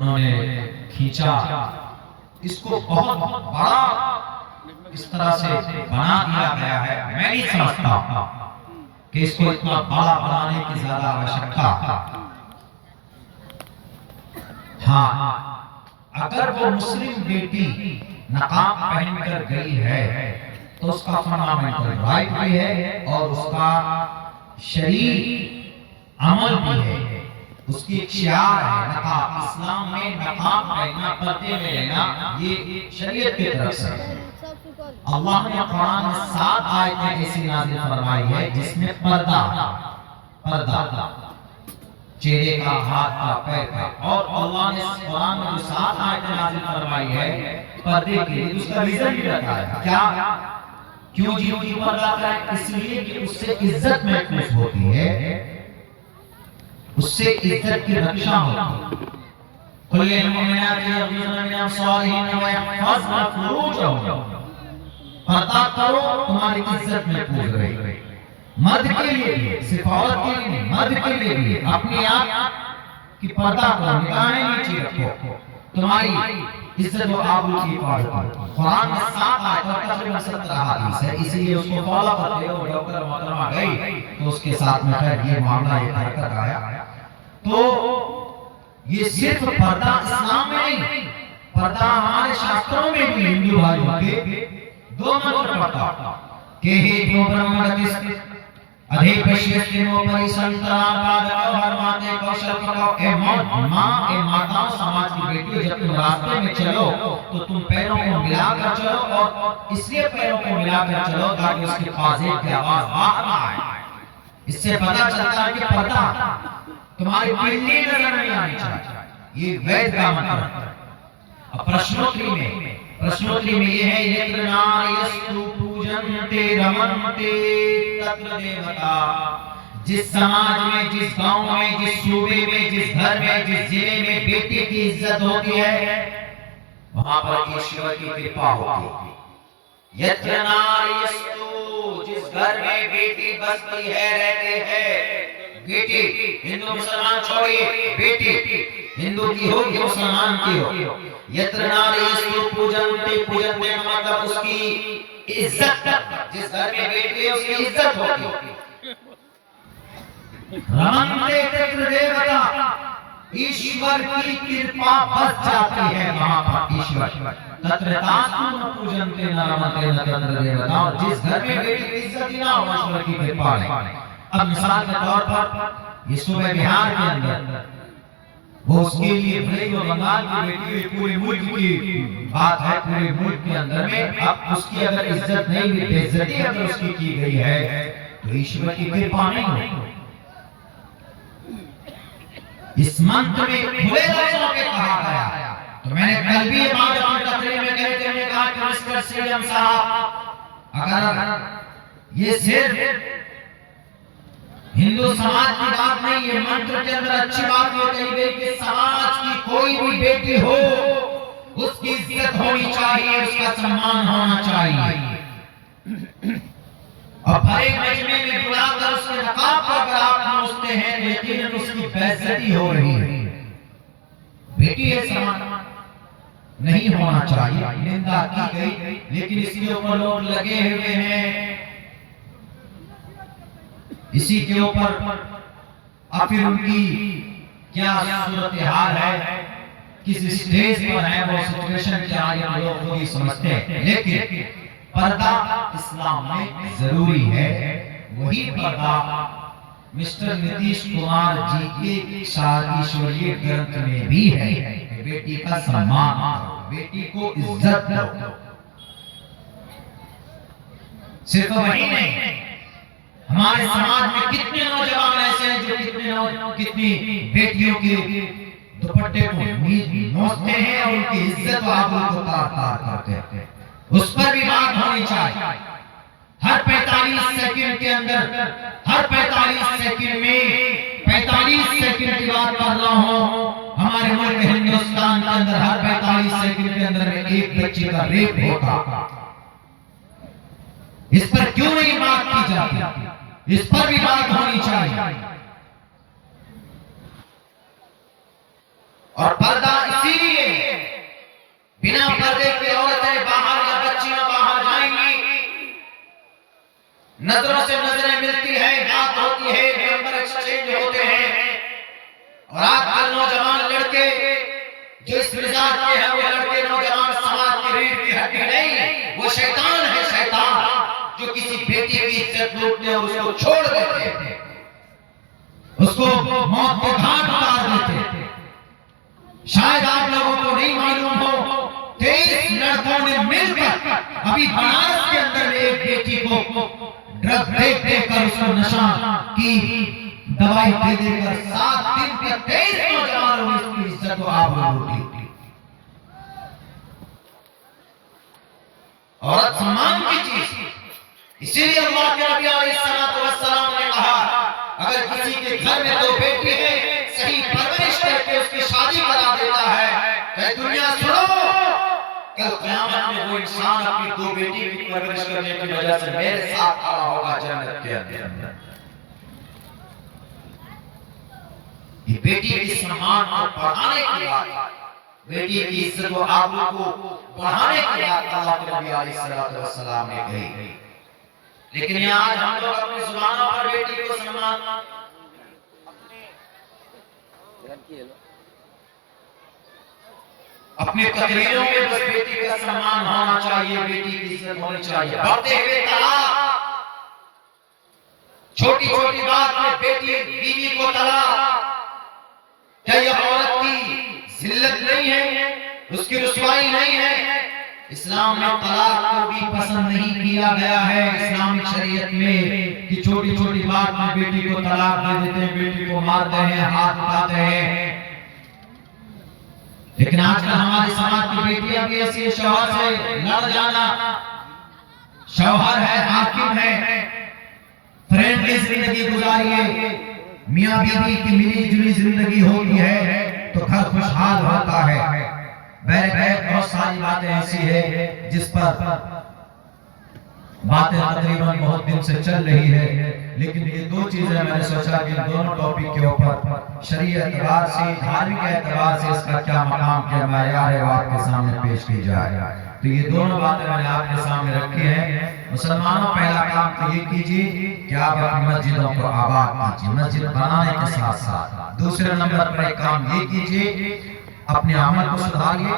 उन्होंने खींचा, इसको बहुत बड़ा इस तरह से बना दिया गया है। मैं नहीं समझता कि इसको इतना बड़ा बनाने की ज्यादा आवश्यकता। हाँ, अगर वो मुस्लिम बेटी नकाब पहनकर गई है तो उसका फंडामेंटल राइट भी है और उसका शरीय अमल भी है, उसकी एक शियार है नकाब। इस्लाम में नकाब पहनना, पर्दे में रहना, ये शरीयत की तरफ से है। अल्लाह ने कुरान में 7 आयतें ऐसी नाज़िल फरमाई है जिसमें पर्दा चेहरे का, हाथ का, पैर का, और अल्लाह ने कुरान में जो 7 आयतें नाज़िल फरमाई है पर्दे के लिए, उसका रीजन भी बताया। क्या, क्यों जी पर्दा करें? इसलिए कि उससे इज्जत महसूस होती है, उससे इज्जत की रक्षा होती है। कुल्ल मुमिनात यग़ज़ुज़्ना मिन अब्सारिहिन्ना व यहफ़ज़्ना फ़ुरूजहन्ना, पर्दा करो, तुम्हारी इज्जत महफूज रहे। मर्द के लिए भी, सिर्फ औरत के लिए नहीं, मर्द के लिए भी अपने आप की पर्दा को निगाहें नीचे रखो, तुम्हारी इज्जत व आबरू की हिफाजत हो। कुरान में 7 आयतों का तकरीबन 17 हदीस है, इसीलिए उसको फॉलो करते हो। डॉक्टर मोहतरमा गई तो उसके साथ में खैर ये मामला, ये हरकत आया। तो ये सिर्फ पर्दा इस्लाम में नहीं, पर्दा हमारे शास्त्रों में भी हिंदू भाइयों के 2 मंत्र पढ़ता के हे जो ब्रह्मगतिस अधिपश्यस्तिनोपरि संतरापादकौ माते कौशलकौ। ए माँ, ए माताओं, समाज की बेटियों, जब तुम रास्ते में चलो तो तुम पैरों को मिलाकर चलो, और इसलिए पैरों को मिलाकर चलो ताकि उसके फाज़े की आवाज बाहर आए। इससे पता चलता है कि पर्दा तुम्हारी पिल्ली नजर नहीं आनी चाहिए। ये वैद का मतलब। अब प्रश्नोत्तरी में ये है, यत्र नार्यस्तु पूजन्ते रमन्ते तत्र देवता। जिस समाज में, जिस गांव में, जिस सूबे में, जिस घर में, जिस जिले में बेटी की इज्जत होती है, वहां पर ईश्वर की कृपा होती है। यत्र नार्यस्तु, जिस घर में बेटी बसती है, रहते हैं, बेटी, हिंदू मुसलमान छोड़िए, बेटी हिंदू की हो या मुसलमान की हो, यत्र नार्यस्तु पूजन्ते, पूजन्ते का मतलब उसकी इज्जत। जिस घर में बेटी है उसकी इज्जत होती। रमन्ते तत्र देवता, ईश्वर की कृपा बस जाती है वहां पर। ईश्वर तत्र तास्तु न पूजन्ते न रमन्ते न तत्र देवता। और जिस घर में बेटी की इज्जत ही ना हो, ईश्वर की कृपा नहीं। अब मिसाल के तौर पर ये सूबे बिहार के अंदर, वो उसके लिए भले वो बंगाल की बेटी है, पूरे मुल्क की बात है, पूरे मुल्क के अंदर में अब उसकी अगर इज्जत नहीं हुई, बेइज्जती अगर उसकी की गई है, तो ईश्वर की कृपा नहीं होगी। इस मंत्र में खुले लफ्जों में कहा गया। तो मैंने कल भी ये बात अपनी तकरीर में कहते हुए कहा कि मिस्टर सीएम साहब, अगर ये सिर्फ हिंदू समाज की बात नहीं, ये मंत्र के अंदर अच्छी बात ये कही गई कि समाज की कोई भी बेटी हो, उसकी इज्जत होनी चाहिए, उसका सम्मान होना चाहिए। और भरे मजमे में बुलाकर उसके नकाब पर अगर आप पहुंचते हैं तो यकीनन उसकी बेइज्जती हो रही है। बेटी है, सम्मान नहीं होना चाहिए, निंदा की गई, लेकिन इसके ऊपर लोग लगे हुए हैं, इसी के ऊपर। अब फिर उनकी क्या सूरत हाल है, किस स्टेज पर है, वो सिचुएशन क्या है, ये लोग खुद ही समझते हैं। लेकिन पर्दा इस्लाम में जरूरी है। वही पर्दा मिस्टर नीतीश कुमार जी के ईश्वरीय ग्रंथ में भी है। बेटी का सम्मान करो, बेटी को इज्जत दो। सिर्फ वही नहीं, हमारे समाज में कितने नौजवान ऐसे हैं जो कितनी बेटियों के दुपट्टे को नोचते हैं और उनकी इज्जत व आबरू को तार-तार करते हैं। उस पर भी बात होनी चाहिए। हर 45 सेकंड के अंदर, हर 45 सेकंड में 45 सेकंड की बात कर रहा हूं, हमारे मुल्क हिंदुस्तान के अंदर हर 45 सेकंड के अंदर एक बच्चे का रेप होता। इस पर क्यों नहीं बात की जाती? इस पर भी बात होनी चाहिए। और पर्दा जो इस मिजाज के हैं वो लड़के नौजवान समाज की रीढ़ की हड्डी नहीं, वो शैतान है, शैतान जो किसी बेटी की इज्जत लूटते और उसको छोड़ देते हैं, उसको मौत के घाट उतार देते हैं। शायद आप लोगों को नहीं मालूम हो, 23 लड़कों ने मिलकर अभी बनारस के अंदर एक बेटी को ड्रग देकर उसको नशा की दवाई दे देकर 7 दिन के 23 नौजवानों ने उसकी इज्जत को आबरू लूटी। औरत सम्मान की चीज, इसीलिए अल्लाह के नबी अलैहिस्सलाम ने कहा अगर किसी के घर में 2 बेटी है, सही परवरिश करके उसकी शादी करा देता है, दुनिया सुनो, कल क़यामत में वो इंसान अपनी 2 बेटी की परवरिश करने की वजह से मेरे साथ खड़ा होगा जन्नत के अंदर। ये बेटी के सम्मान को बढ़ाने की बात, बेटी की इज्जत और आबरू को बढ़ाने की बात अल्लाह के नबी अलैहिस्सलाम ने कही। लेकिन आज हम लोग अपनी जुबानों पर बेटी को सम्मान, अपनी तकरीरों में बस बेटी का सम्मान होना चाहिए, बेटी की इज्जत होनी चाहिए। बढ़ते हुए तलाक, छोटी छोटी बात में बेटी बीवी को तलाक, क्या यह औरत की जिल्लत नहीं है, उसकी रुसवाई नहीं है? इस्लाम में तलाक को भी पसंद नहीं किया गया है इस्लामिक शरीयत में कि छोटी छोटी बात में बेटी को तलाक दे देते हैं, बेटी को मारते हैं, हाथ उठाते हैं। लेकिन आजकल हमारे समाज की बेटियां भी ऐसी है, शौहर से लड़ जाना, शौहर है, हाकिम है, फ्रेंडली जिंदगी गुजारिए, मियां बीवी की मिली जुली जिंदगी होती है तो घर खुशहाल होता है। बहुत सारी बातें ऐसी है जिस पर बातें तकरीबन बहुत दिन से चल रही है, लेकिन ये 2 चीजें मैंने सोचा कि दोनों टॉपिक के ऊपर शरीयत एतबार से, धार्मिक एतबार से इसका क्या मकाम, क्या मायार है, आपके सामने पेश की जाए। तो ये दोनों बातें मैंने आपके सामने रखी हैं। मुसलमानों, पहला काम तो ये कीजिए कि आप अपनी मस्जिदों को आबाद कीजिए, मस्जिद बनाने के साथ साथ। दूसरे नंबर पर एक काम ये कीजिए, अपने अमल को सुधारिए,